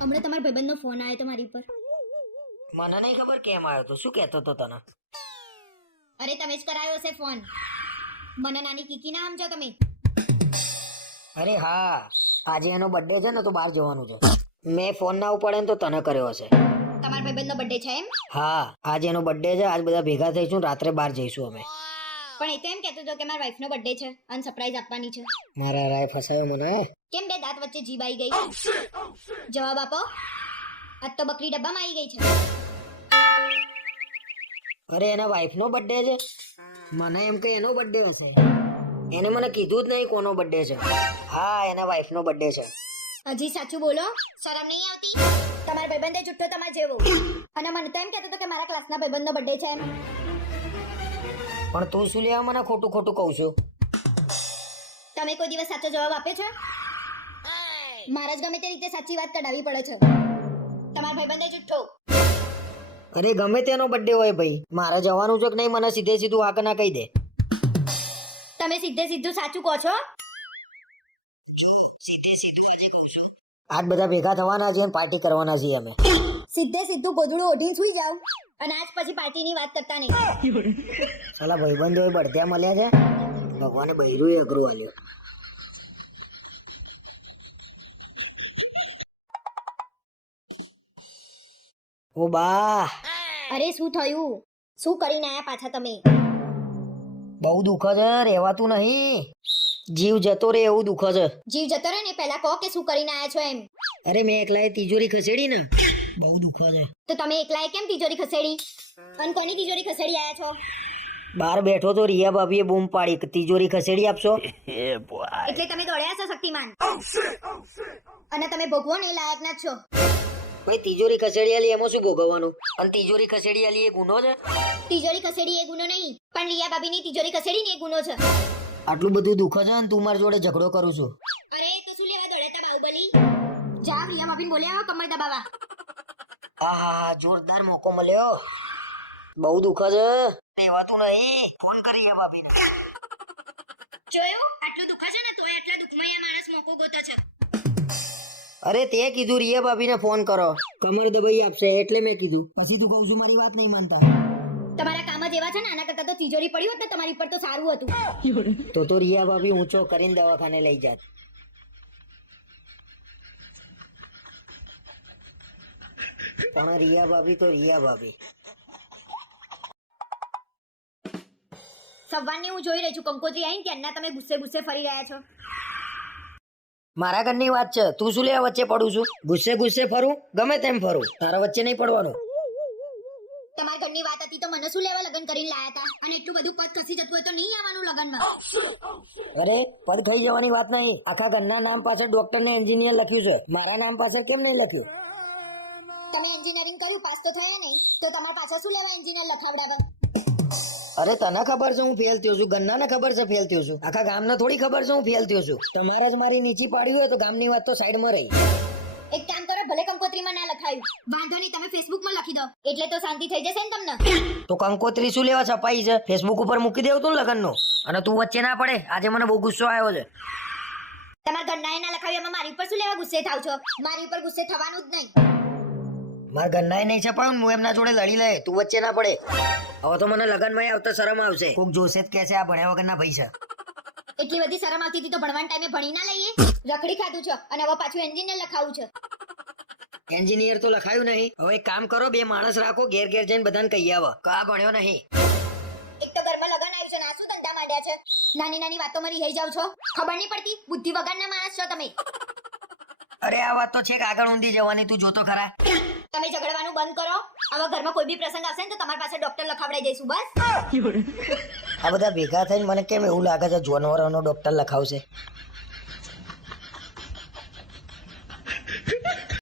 હમણાં તમારા ભાઈબંધનો ફોન આવ્યો તો મારી પર. મને નહીં ખબર કેમ આવ્યો તો. શું કહેતો તો તને? અરે તમે જ કરાયો હશે ફોન. મને નાની કીકી ના સમજો તમે. અરે હા, આજે એનો બર્થડે છે ને તો બહાર જવાનું છે. મેં ફોન ના ઉપાડે ને તો તને કર્યો હશે. તમારા ભાઈબંધનો બર્થડે છે એમ? હા, આજે એનો બર્થડે છે. આજ બધા ભેગા થઈશું, રાત્રે બહાર જઈશું અમે. પણ એ તો એમ કહેતો હતો કે મારા વાઈફનો બર્થડે છે અને સરપ્રાઈઝ આપવાની છે. મારા રાય ફસાયો મને. કેમ બે દાંત વચ્ચે જીભ આવી ગઈ? જવાબ આપો. આજ તો બકરી ડબ્બામાં આવી ગઈ છે. અરે એના વાઈફનો બર્થડે છે. મને એમ કે એનો બર્થડે હશે. એને મને કીધું જ નહીં કોનો બર્થડે છે. હા, એના વાઈફનો બર્થડે છે. હજી સાચું બોલો, શરમ નહીં આવતી? તમારા ભાઈબંધે જુઠ્ઠો તમાર જેવો. અને મને તો એમ કહેતો હતો કે મારા ક્લાસના ભાઈબંધનો બર્થડે છે એમ. પણ તું શું લેવા મને ખોટું ખોટું કહું છું? તમે કોઈ દિવસ સાચો જવાબ આપ્યો છે? મારે જ ગમે તે રીતે સાચી વાત કઢાવી પડે છે. તમારા ભાઈબંધે જુઠ્ઠો. અરે ગમે તેનો બર્થડે હોય ભાઈ, મારે જવાનું છે કે નહીં મને સીધે સીધું હા કે ના કહી દે. તમે સીધે સીધું સાચું કહો છો? આજ બધા ભેગા થવાના છે અને પાર્ટી કરવાના છીએ અમે. સીધે સીધું ગોદડું ઓઢીને સુઈ જાવ અને આજ પછી પાર્ટીની વાત કરતા નહીં. સાલા ભાઈબંધો બળદ્યા મળ્યા છે. ભગવાને બૈરું અઘરું આલ્યો. ઓ બા, અરે શું થયું? શું કરીને આયા પાછા તમે? બહુ દુઃખ છે, રહેવાતું નહીં. જીવ જતો રે એવું દુઃખ છે. જીવ જતો રહે ને પહેલા કહો કે શું કરીને આયા છો એમ. અરે મેં એકલાએ તિજોરી ખસેડી ને, બહુ દુઃખ છે. તો તમે એકલાએ કેમ તિજોરી ખસેડી? અને કોની તિજોરી ખસેડી આયા છો? બહાર બેઠો તો રિયા ભાભીએ બૂમ પાડી કે તિજોરી ખસેડી આપશો. એટલે તમે દોડ્યા છો શક્તિમાન. અને તમે ભોગવો ને એ લાયક ના જ છો. ભાઈ તિજોરી ખસેડી આલી એમાં શું ભોગવવાનું? અને તિજોરી ખસેડી આલી એ ગુનો છે? તિજોરી ખસેડી એ ગુનો નહીં, પણ રિયા ભાભીની તિજોરી ખસેડી ને એ ગુનો છે. આટલું બધું દુઃખ છે ને તું મારી જોડે ઝઘડો કરું છું. અરે તો શું લેવા દોડ્યા તા બાહુબલી? જા રિયા ભાભીને બોલ્યા આવો કમર દબાવા. આહા, જોરદાર મોકો મળ્યો. બહુ દુઃખ છે, રહેવાતું નહીં. ફોન કરી રિયા ભાભીને. જોયું? આટલું દુઃખ છે ને તોય આટલા દુઃખમાં આ માણસ મોકો ગોતો છે. અરે તે કીધું રિયા ભાભીને ફોન કરો, કમર દબાઈ આપશે એટલે મેં કીધું. પછી તું કહું છું મારી વાત નહીં માનતા. તમારા કામ જ એવા છે ને, આના કરતા તો તિજોરી પડી હોત ને તમારી પર તો સારું હતું. તો રિયા ભાભી ઊંચો કરીને દવાખાને લઈ જાત. પણ રિયા ભાભી તો રિયા ભાભી. સવારની હું જોઈ રહી છું, કંકોત્રી આવીને ત્યારના તમે ગુસ્સે ગુસ્સે ફરી રહ્યા છો. મારા ઘરની વાત છે, તું શું લેવા વચ્ચે પડું છું? ગુસ્સે ગુસ્સે ફરું, ગમે તેમ ફરું, તારા વચ્ચે નહીં પડવાનું. તમારા ઘરની વાત હતી તો મને શું લેવા લગ્ન કરીને લાયા હતા? અને એટલું બધું પદ ખસી જતું હોય તો નહીં આવવાનું લગ્નમાં. અરે પદ ખાઈ જવાની વાત નહીં. આખા ઘરના નામ પાછળ ડોક્ટર ને એન્જિનિયર લખ્યું છે, મારા નામ પાછળ કેમ નહીં લખ્યું? તમે એન્જિનિયરિંગ કર્યું, પાસ તો થયા નહીં, તો તમારા પાછળ શું લેવા એન્જિનિયર લખાવડાવે? અરે તને ખબર છે હું ફેલ થયો છું, ગન્નાને ખબર છે ફેલ થયો છું, આખા ગામને થોડી ખબર છે હું ફેલ થયો છું. તમારે જ મારી નીચી પાડી હોય તો ગામની વાત તો સાઈડમાં રહી. એક કામ કરો, ભલે કંકોત્રીમાં ના લખાયું, વાંધો નહીં, તમે ફેસબુકમાં લખી દો એટલે તો શાંતિ થઈ જશે ને તમને. તો કંકોત્રી શું લેવા છપાઈ છે? ફેસબુક ઉપર મૂકી દેવું તું લગનનું. અને તું વચ્ચે ના પડે. આજે મને બહુ ગુસ્સો આવ્યો છે. તમારા ઘરના ના લખાવ્યું, એમાં મારી ઉપર શું લેવા ગુસ્સે થાવ છો? મારી ઉપર ગુસ્સે થવાનું જ નહીં. મારા ઘરના નહીં છપાયું, હું એમના જોડે લડી લે, તું વચ્ચે ના પડે. હવે તો મને લગનમાં આવતા શરમ આવશે. કોક જોશે જ કહેશે આ ભણ્યા વગરના પૈસા. એટલી બધી શરમ આવતી હતી તો ભણવાના ટાઈમે ભણી ના લઈએ? રખડી ખાધું છે અને હવે પાછું એન્જિનિયર લખાવું છે. એન્જિનિયર તો લખાયું નહીં. હવે એક કામ કરો, બે માણસ રાખો, ઘેર ઘેર જઈને બધાને કહી આવો કા ભણ્યો નહીં. એક તો ઘરમાં લગન આવ્યું છે ને આ શું ધંધા માંડ્યા છે? નાની નાની વાતોમાં રહી જાવ છો, ખબર નહીં પડતી? બુદ્ધિ વગરના માણસ છો તમે. અરે આ વાત તો છે કે આગળ ઊંધી જવાની, તું જોતો ખરા. તમે ઝઘડવાનું બંધ કરો. હવે ઘરમાં કોઈ બી પ્રસંગ આવશે ને તો તમારી પાસે ડોક્ટર લખાવડાઈ દઈશું બસ. આ બધા ભેગા થઈને મને કેમ એવું લાગે છે જાનવરોનો ડોક્ટર લખાવશે.